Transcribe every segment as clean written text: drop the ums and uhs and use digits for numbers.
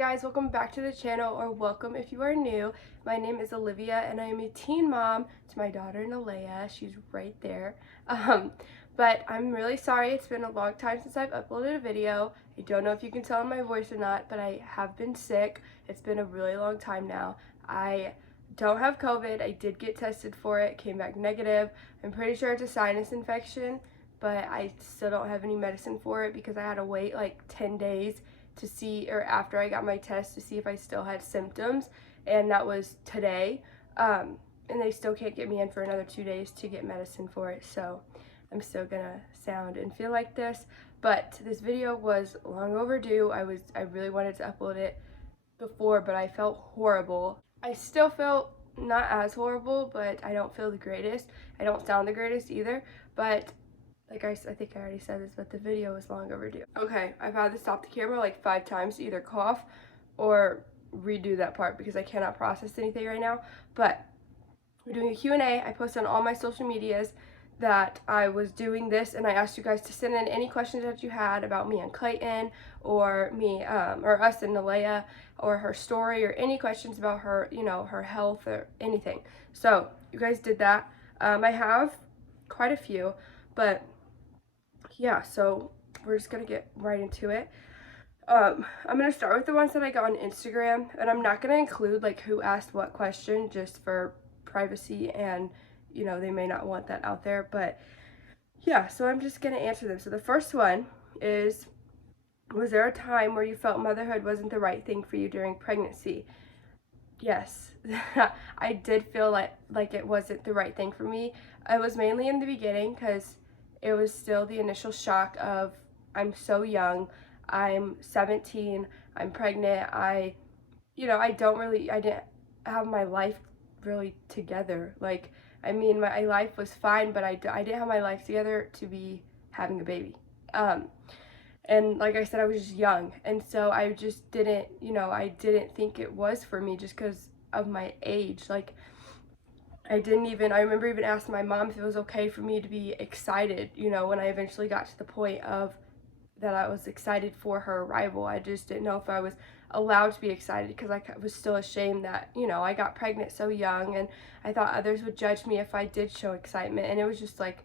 guys, welcome back to the channel, or welcome if you are new. My name is Olivia and I am a teen mom to my daughter Naleah. She's right there. But I'm really sorry, it's been a long time since I've uploaded a video. I don't know if you can tell in my voice or not, but I have been sick. It's been a really long time now. I don't have COVID. I did get tested for it, came back negative. I'm pretty sure it's a sinus infection, but I still don't have any medicine for it because I had to wait like 10 days to see, or after I got my test, to see if I still had symptoms, and that was today. And they still can't get me in for another 2 days to get medicine for it, so I'm still gonna sound and feel like this. But this video was long overdue. I really wanted to upload it before, but I felt horrible. I still felt not as horrible, but I don't feel the greatest. I don't sound the greatest either, but like I think I already said this, but the video is long overdue. Okay, I've had to stop the camera like 5 times to either cough or redo that part because I cannot process anything right now. But we're doing a Q&A. I posted on all my social medias that I was doing this, and I asked you guys to send in any questions that you had about me and Clayton, or me, or us and Naleah, or her story, or any questions about her, you know, her health or anything. So you guys did that. I have quite a few, but yeah, so we're just gonna get right into it. I'm gonna start with the ones that I got on Instagram, and I'm not gonna include like who asked what question just for privacy, and you know, they may not want that out there, but yeah, so I'm just gonna answer them. So the first one is, was there a time where you felt motherhood wasn't the right thing for you during pregnancy? Yes. I did feel like it wasn't the right thing for me. It was mainly in the beginning because it was still the initial shock of, I'm so young, I'm 17, I'm pregnant, I didn't have my life really together. Like, I mean, my life was fine, but I didn't have my life together to be having a baby. And like I said, I was just young, and so I just didn't, I didn't think it was for me just because of my age. Like, I remember even asking my mom if it was okay for me to be excited, when I eventually got to the point of that I was excited for her arrival. I just didn't know if I was allowed to be excited because I was still ashamed that, I got pregnant so young, and I thought others would judge me if I did show excitement, and it was just like,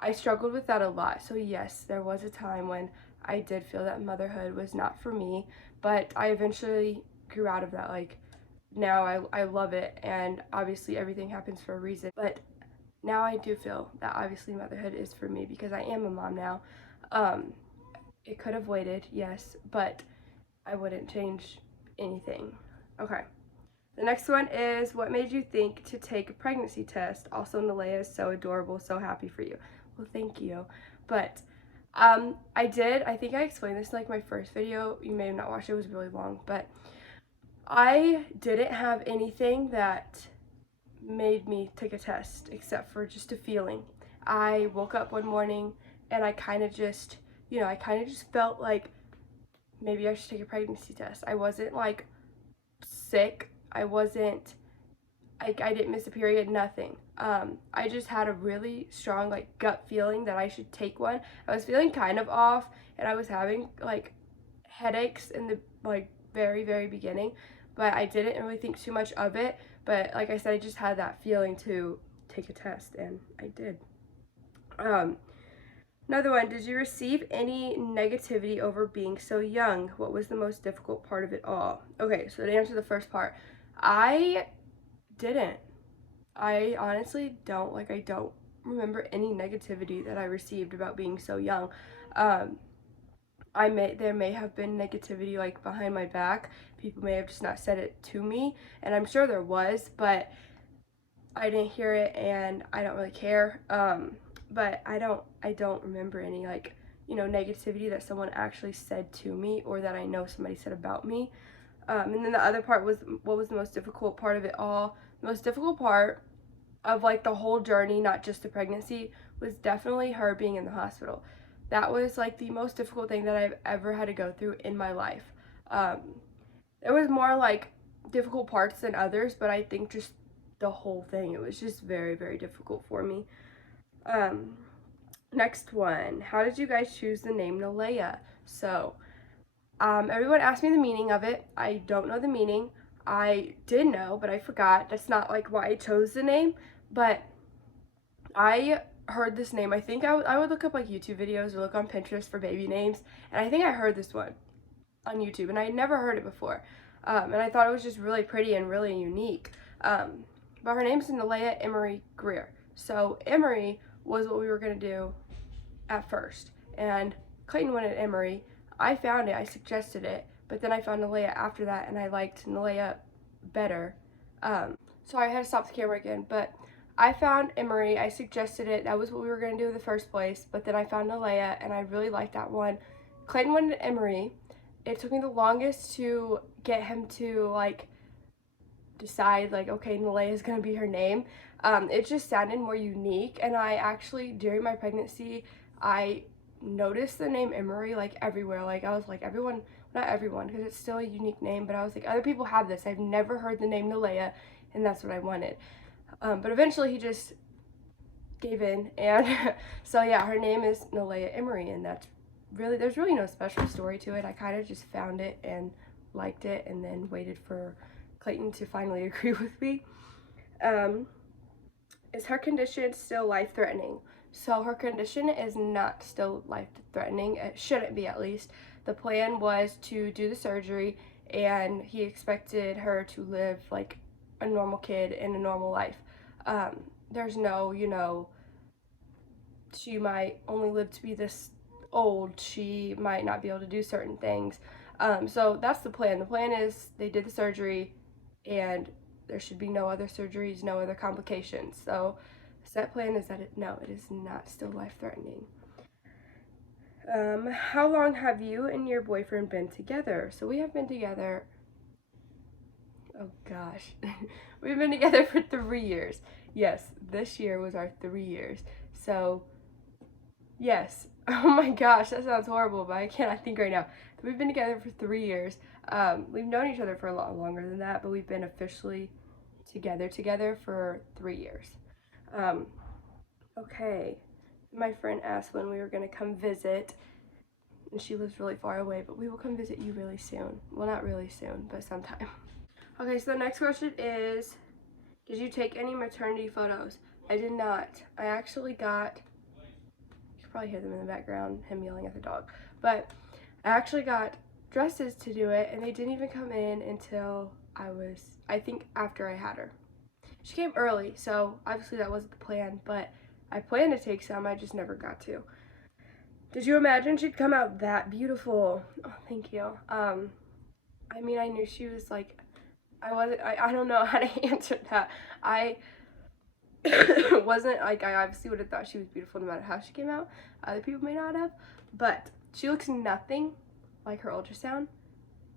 I struggled with that a lot. So yes, there was a time when I did feel that motherhood was not for me, but I eventually grew out of that. Like, now I love it, and obviously everything happens for a reason, but now I do feel that obviously motherhood is for me because I am a mom now. It could have waited, yes, but I wouldn't change anything. Okay. The next one is, what made you think to take a pregnancy test? Also, Naleah is so adorable, so happy for you. Well, thank you. But I think I explained this in like my first video. You may have not watched it, it was really long, but I didn't have anything that made me take a test except for just a feeling. I woke up one morning and I kind of just, felt like maybe I should take a pregnancy test. I wasn't like sick. I didn't miss a period, nothing. I just had a really strong like gut feeling that I should take one. I was feeling kind of off, and I was having like headaches in the like very, very beginning, but I didn't really think too much of it. But like I said, I just had that feeling to take a test, and I did. Another one, did you receive any negativity over being so young? What was the most difficult part of it all? Okay, so to answer the first part, I didn't. I honestly don't. Like, I don't remember any negativity that I received about being so young. There may have been negativity like behind my back. People may have just not said it to me, and I'm sure there was, but I didn't hear it, and I don't really care. But I don't remember any like, negativity that someone actually said to me, or that I know somebody said about me. And then the other part was, what was the most difficult part of it all? The most difficult part of like the whole journey, not just the pregnancy, was definitely her being in the hospital. That was like the most difficult thing that I've ever had to go through in my life. There was more like difficult parts than others, but I think just the whole thing, it was just very, very difficult for me. Next one, how did you guys choose the name Naleah? So Everyone asked me the meaning of it. I don't know the meaning. I did know, but I forgot. That's not like why I chose the name, but I heard this name. I think I would look up like YouTube videos or look on Pinterest for baby names, and I think I heard this one on YouTube, and I had never heard it before. And I thought it was just really pretty and really unique. But her name's Naleah Emery Greer. So Emery was what we were going to do at first. And Clayton wanted Emery. I found it. I suggested it. But then I found Naleah after that, and I liked Naleah better. Sorry, I had to stop the camera again. But I found Emery. I suggested it. That was what we were going to do in the first place. But then I found Naleah, and I really liked that one. Clayton wanted Emery. It took me the longest to get him to like decide like, okay, Naleah is gonna be her name. It just sounded more unique, and I actually during my pregnancy I noticed the name Emery like everywhere. Like I was like, everyone, not everyone because it's still a unique name, but I was like, other people have this. I've never heard the name Naleah, and that's what I wanted. But eventually he just gave in, and so yeah, her name is Naleah Emery, and that's really, there's really no special story to it. I kind of just found it and liked it, and then waited for Clayton to finally agree with me. Is her condition still life-threatening? So her condition is not still life-threatening. It shouldn't be, at least. The plan was to do the surgery, and he expected her to live like a normal kid in a normal life. There's no, she might only live to be this old, she might not be able to do certain things. So that's the plan. The plan is they did the surgery, and there should be no other surgeries, no other complications. So set plan is that it is not still life-threatening. How long have you and your boyfriend been together? So we have been together, oh gosh, we've been together for 3 years. Yes, this year was our 3 years. So yes. Oh my gosh, that sounds horrible, but I cannot think right now. We've been together for 3 years. We've known each other for a lot longer than that, but we've been officially together for 3 years. Okay. My friend asked when we were going to come visit, and she lives really far away, but we will come visit you really soon. Well, not really soon, but sometime. Okay, so the next question is, did you take any maternity photos? I did not. I actually got, you can probably hear them in the background, him yelling at the dog, but I actually got dresses to do it, and they didn't even come in until I think after I had her. She came early, so obviously that wasn't the plan, but I planned to take some, I just never got to. Did you imagine she'd come out that beautiful? Oh, thank you. I mean, I knew she was like, I don't know how to answer that. I wasn't like, I obviously would have thought she was beautiful no matter how she came out. Other people may not have, but she looks nothing like her ultrasound.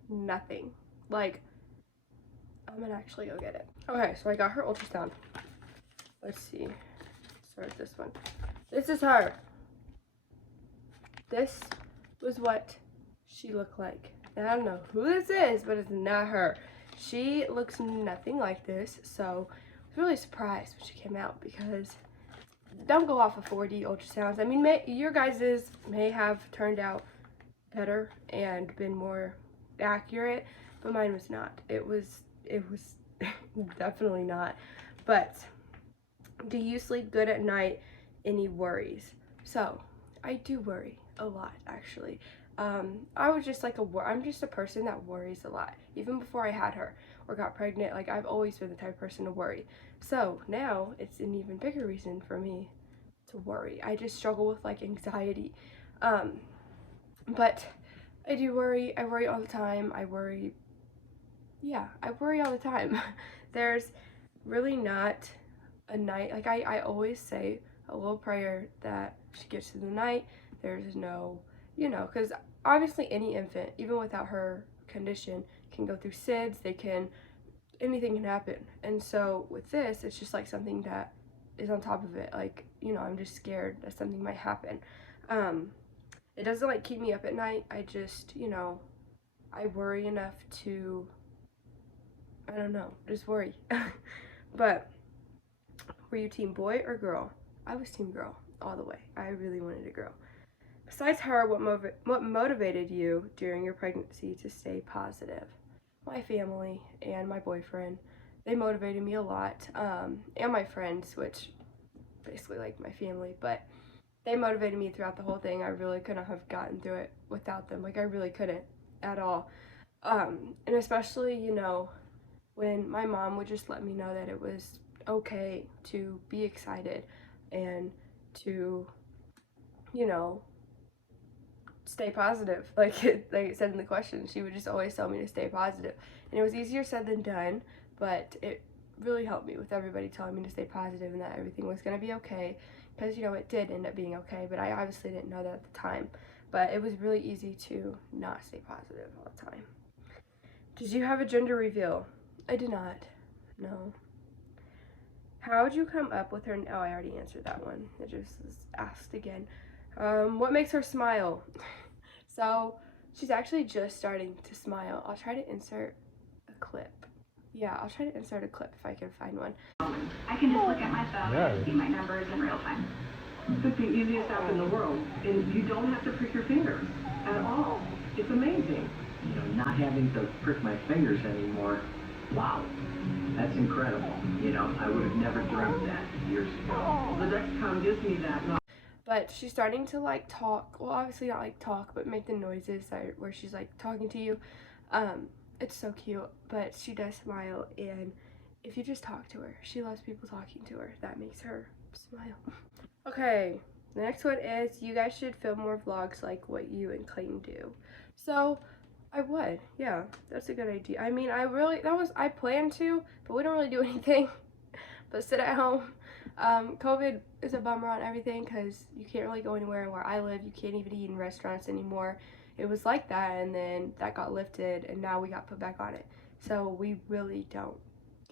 Nothing. Like, I'm gonna actually go get it. Okay, so I got her ultrasound. Let's see. Start this one. This is her. This was what she looked like. And I don't know who this is, but it's not her. She looks nothing like this, so I was really surprised when she came out, because don't go off of 4D ultrasounds. I mean, your guys's may have turned out better and been more accurate, but mine was not. It was definitely not. But do you sleep good at night? Any worries? So I do worry a lot, actually. I was just like I'm just a person that worries a lot. Even before I had her or got pregnant, like I've always been the type of person to worry. So now it's an even bigger reason for me to worry. I just struggle with like anxiety. But I do worry. I worry all the time. I worry all the time. There's really not a night, like I always say a little prayer that she gets through the night. There's no, because obviously any infant, even without her condition, can go through SIDS, anything can happen. And so with this, it's just like something that is on top of it. Like, I'm just scared that something might happen. It doesn't like keep me up at night. I just, I worry enough to, I don't know, just worry. But were you team boy or girl? I was team girl all the way. I really wanted a girl. Besides her, what motivated you during your pregnancy to stay positive? My family and my boyfriend. They motivated me a lot, and my friends, which basically like my family, but they motivated me throughout the whole thing. I really couldn't have gotten through it without them. Like, I really couldn't at all. And especially, when my mom would just let me know that it was okay to be excited and to, you know, stay positive. Like it said in the question, she would just always tell me to stay positive. And it was easier said than done, but it really helped me with everybody telling me to stay positive and that everything was going to be okay. Because, it did end up being okay, but I obviously didn't know that at the time. But it was really easy to not stay positive all the time. Did you have a gender reveal? I did not. No. How would you come up with her? Oh, I already answered that one. It just was asked again. What makes her smile? So she's actually just starting to smile. I'll try to insert a clip. Yeah, I'll try to insert a clip if I can find one. I can just look at my phone and see my numbers in real time. It's the easiest app in the world, and you don't have to prick your fingers at all. It's amazing. Not having to prick my fingers anymore, wow, that's incredible. I would have never dreamt that years ago. The Dexcom gives me that. But she's starting to talk. Well, obviously not talk, but make the noises where she's talking to you. It's so cute, but she does smile, and if you just talk to her, she loves people talking to her. That makes her smile. Okay, the next one is you guys should film more vlogs like what you and Clayton do. So I would, yeah, that's a good idea. I mean, I planned to, but we don't really do anything but sit at home. COVID is a bummer on everything because you can't really go anywhere. Where I live, you can't even eat in restaurants anymore. It was like that, and then that got lifted, and now we got put back on it. So we really don't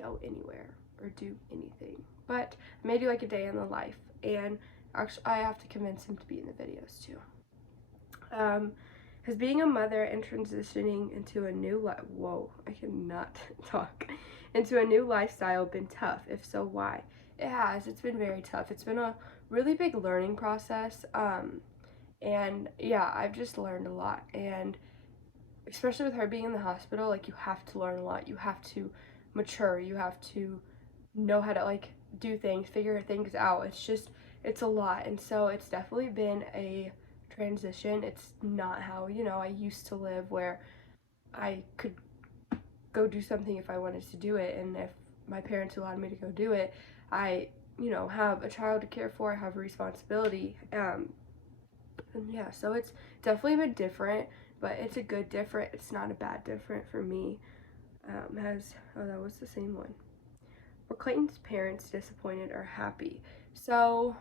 go anywhere or do anything. But I may do a day in the life, and actually I have to convince him to be in the videos too. Has being a mother and transitioning into a new I cannot talk, into a new lifestyle been tough? If so, why? It has. It's been very tough. It's been a really big learning process. And yeah, I've just learned a lot. And especially with her being in the hospital, you have to learn a lot. You have to mature. You have to know how to do things, figure things out. It's a lot. And so it's definitely been a transition. It's not how, I used to live, where I could go do something if I wanted to do it, and if my parents allowed me to go do it. I have a child to care for, I have a responsibility, and yeah, so it's definitely been different, but it's a good different. It's not a bad different for me. That was the same one. Were Clayton's parents disappointed or happy? So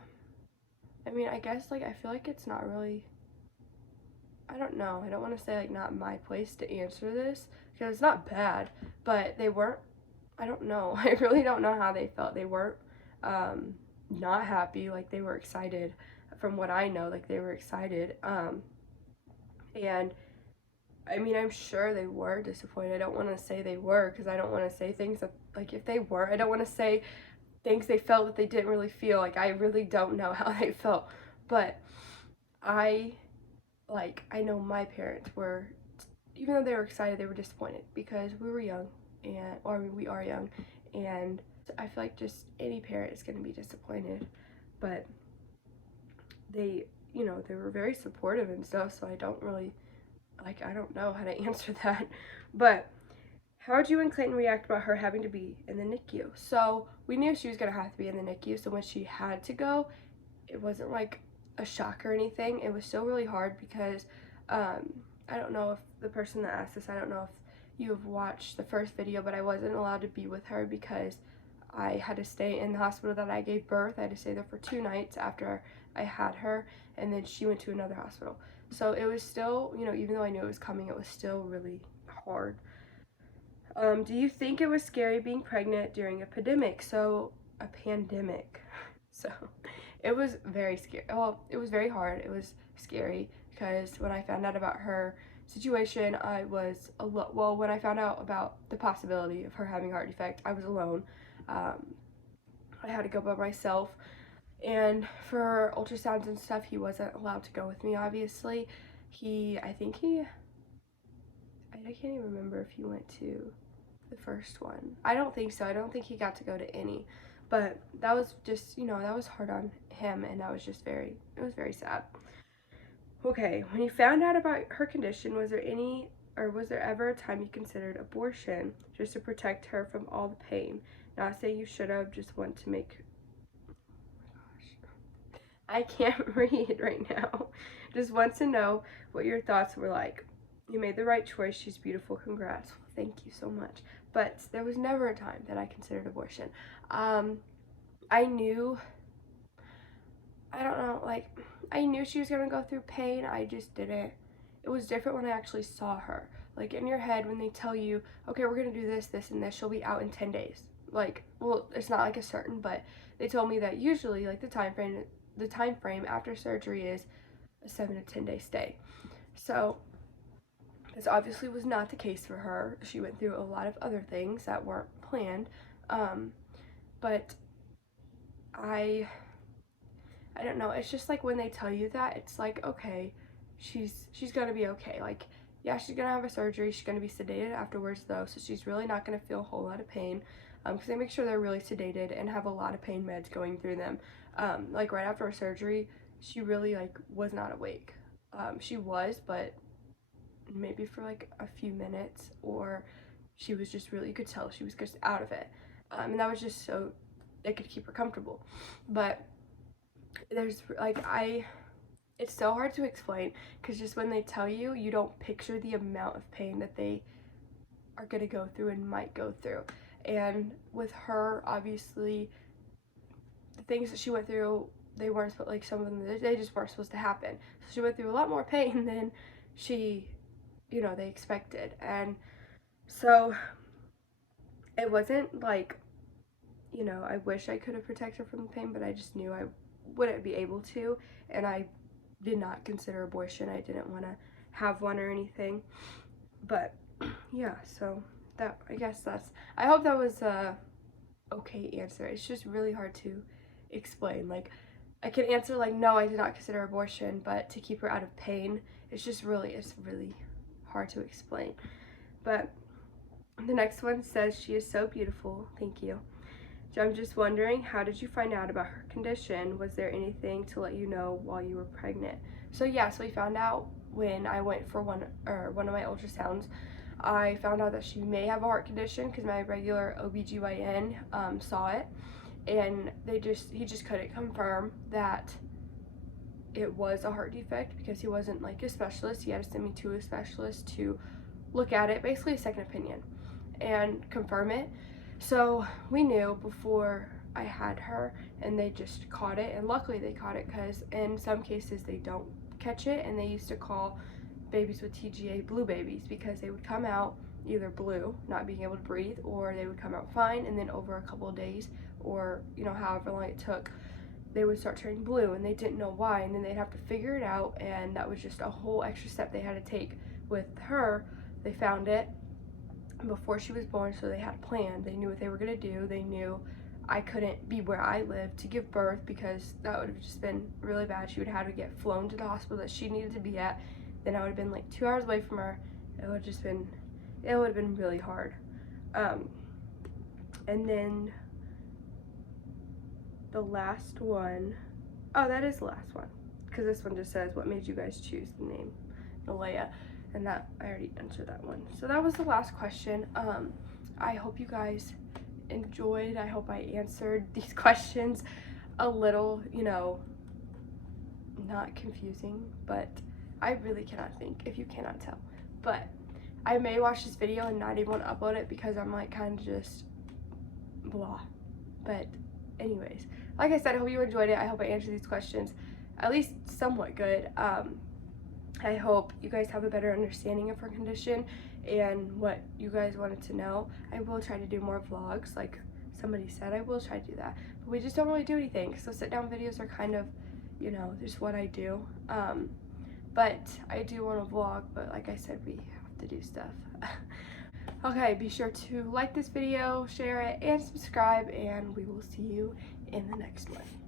I mean, I guess I feel like it's not really, I don't know. I don't want to say not my place to answer this because it's not bad, but they weren't, I don't know. I really don't know how they felt. They weren't not happy. They were excited. From what I know, they were excited. And I mean, I'm sure they were disappointed. I don't want to say they were because I don't want to say things that, if they were, I don't want to say things they felt that they didn't really feel. I really don't know how they felt, but I know my parents were, even though they were excited, they were disappointed because we were young, we are young, and I feel just any parent is going to be disappointed, but they were very supportive and stuff, so I don't really, I don't know how to answer that, but how would you and Clayton react about her having to be in the NICU? So we knew she was going to have to be in the NICU, so when she had to go, it wasn't a shock or anything. It was still really hard because I don't know if the person that asked this, I don't know if you have watched the first video, but I wasn't allowed to be with her because I had to stay in the hospital that I gave birth. I had to stay there for 2 nights after I had her, and then she went to another hospital. So it was still, even though I knew it was coming, it was still really hard. Do you think it was scary being pregnant during a pandemic? So it was very scary. Well, it was very hard. It was scary because when I found out about her situation, I was well, when I found out about the possibility of her having a heart defect, I was alone. I had to go by myself, And for ultrasounds and stuff, he wasn't allowed to go with me, obviously. I can't even remember if he went to the first one. I don't think so. I don't think he got to go to any. But that was just, that was hard on him, and it was very sad. Okay, when you found out about her condition, was there ever a time you considered abortion just to protect her from all the pain? Not saying you should have, just want to make, I can't read right now. Just want to know what your thoughts were like. You made the right choice. She's beautiful. Congrats. Thank you so much. But there was never a time that I considered abortion. I knew, I knew she was going to go through pain. I just didn't. It was different when I actually saw her. Like, in your head, when they tell you, okay, we're going to do this, this, and this, she'll be out in 10 days. Like, well, it's not like a certain, but they told me that usually, like, the time frame after surgery is a 7 to 10 day stay. So this obviously was not the case for her. She went through a lot of other things that weren't planned. But I don't know. It's just like when they tell you that, it's like, okay, she's gonna be okay. Like, yeah, she's gonna have a surgery. She's gonna be sedated afterwards, though, so she's really not gonna feel a whole lot of pain. Because they make sure they're really sedated and have a lot of pain meds going through them. Like right after her surgery, she really was not awake. She was, but maybe for like a few minutes, or she was just really, you could tell she was just out of it. And that was just so they could keep her comfortable. But there's it's so hard to explain, because just when they tell you, you don't picture the amount of pain that they are going to go through and might go through. And with her, obviously, the things that she went through, they weren't, like, some of them, they just weren't supposed to happen. So she went through a lot more pain than she, they expected. And so it wasn't like, I wish I could have protected her from the pain, but I just knew I wouldn't be able to, and I did not consider abortion. I didn't want to have one or anything. But yeah, so that, I hope that was a okay answer. It's just really hard to explain. Like, I can answer like, no, I did not consider abortion, but to keep her out of pain, it's really hard to explain. But the next one says, she is so beautiful. Thank you. I'm just wondering, how did you find out about her condition? Was there anything to let you know while you were pregnant? So yeah, so we found out when I went for one of my ultrasounds. I found out that she may have a heart condition because my regular OBGYN saw it, and he just couldn't confirm that it was a heart defect, because he wasn't like a specialist. He had to send me to a specialist to look at it, basically a second opinion, and confirm it. So we knew before I had her, and they just caught it, and luckily they caught it, because in some cases they don't catch it, and they used to call babies with TGA blue babies, because they would come out either blue, not being able to breathe, or they would come out fine, and then over a couple of days, or however long it took, they would start turning blue, and they didn't know why, and then they'd have to figure it out, and that was just a whole extra step they had to take. With her, they found it before she was born, so they had a plan. They knew what they were going to do. They knew I couldn't be where I lived to give birth, because that would have just been really bad. She would have to get flown to the hospital that she needed to be at. Then I would have been like 2 hours away from her. It would have been really hard. And then the last one, oh, that is the last one, because this one just says, what made you guys choose the name Naleah? And that, I already answered that one. So that was the last question. I hope you guys enjoyed. I hope I answered these questions a little, not confusing, but I really cannot think, if you cannot tell. But I may watch this video and not even want to upload it, because I'm like kind of just blah. But anyways, like I said, I hope you enjoyed it. I hope I answered these questions at least somewhat good. I hope you guys have a better understanding of her condition and what you guys wanted to know. I will try to do more vlogs, like somebody said. I will try to do that, but we just don't really do anything, so sit down videos are kind of, just what I do. But I do want to vlog, but like I said, we have to do stuff. Okay, be sure to like this video, share it, and subscribe, and we will see you in the next one.